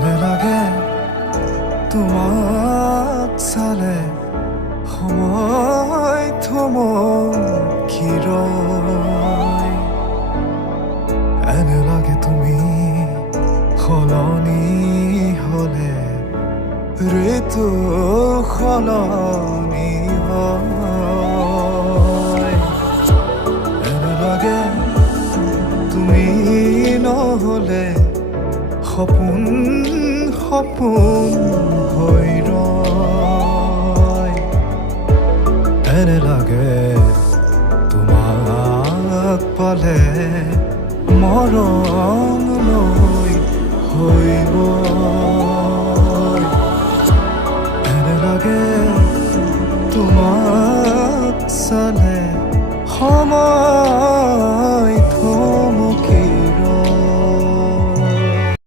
এনে লাগে তোমাক চালে সময় থমকি ৰয়। এনে লাগে তুমি সলনি হলে ঋতু সলনি হয়। এনে লাগে তুমি নহলে সপোন সপোন হৈ ৰয়। এনে লাগে তোমাক পালে মৰম